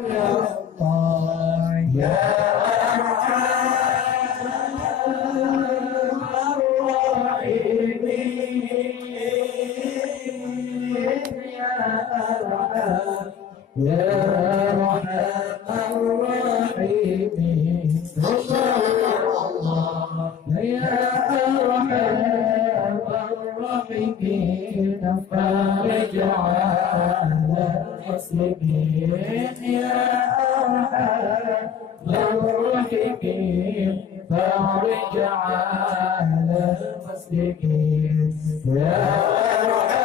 يا الله يا أرحم الراحمين يا أرحم يا أرحم الراحمين الله يا أرحم الراحمين فارج على المسلمين يا أرحم الراحمين فارج على المسلمين يا أرحم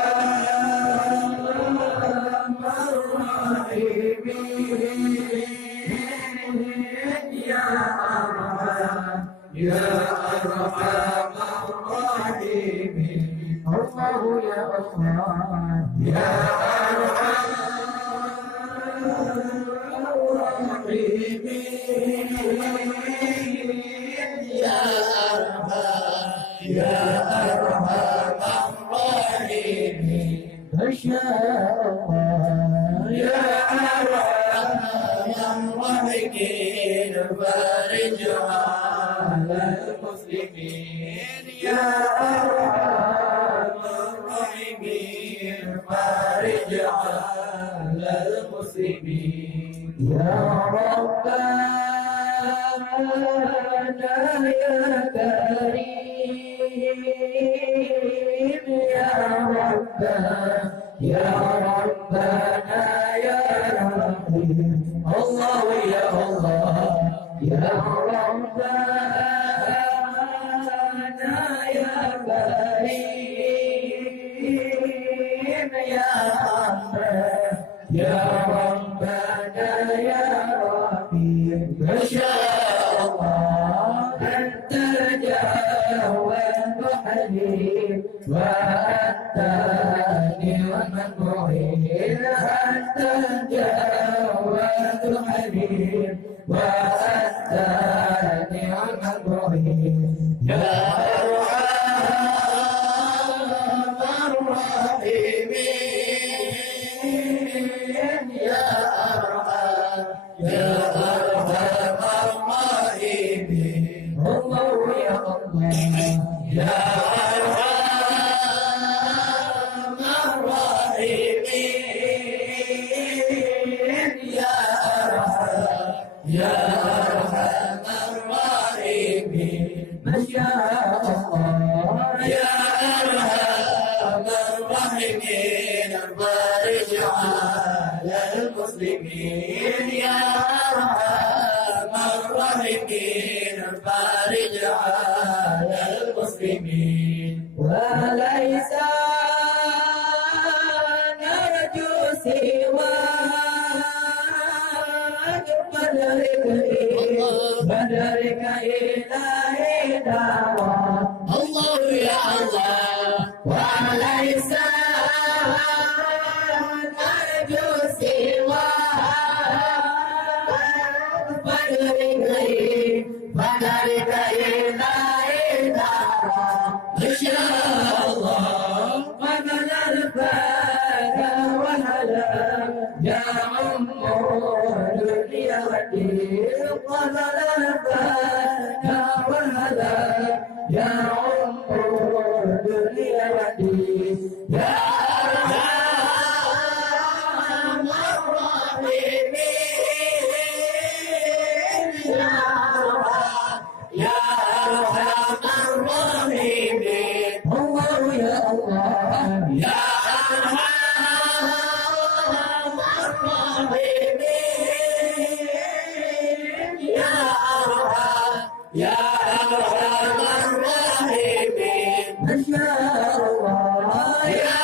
الراحمين يا أرحم يا أرحم الراحمين الله يا الله يا أرحم الراحمين يا أرحم يا أرحم الراحمين ما شاء الله يا أرحم الراحمين فارج على المسلمين يا أرحم الراحمين فارج على المسلمين يا ربنا يا كريم يا ربنا يا ربنا يا رحيم الله يا الله يا ربنا يا كريم يا رحمن يا ربنا يا رحيم ما شاء الله أنت الجواد حليم وأنت نعم المعين أنت الجواد حليم وأنت نعم المعين يا أرحم الراحمين يا أرحم يا أرحم الراحمين الله يا الله يا أرحم الراحمين يا أرحم يا أرحم الراحمين ما شاء الله يا أرحم الراحمين فارج على المسلمين يا أرحم الراحمين فارج على المسلمين وليس نرجو سواك بدرك إلهي دعوة الله يا الله وليس نرجو سواك بدرك إلهي دعوة إن شاء الله قبل الفاك وهلا يا الدنيا ودين قبل الفاك وهلا يا الدنيا ودين يا أرحم الراحمين يا أرحم الراحمين الله يا الله يا أرحم الراحمين يا أرحم يا أرحم الراحمين ما شاء الله يا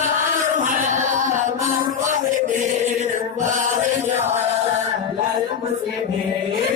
أرحم الراحمين فارج على المسلمين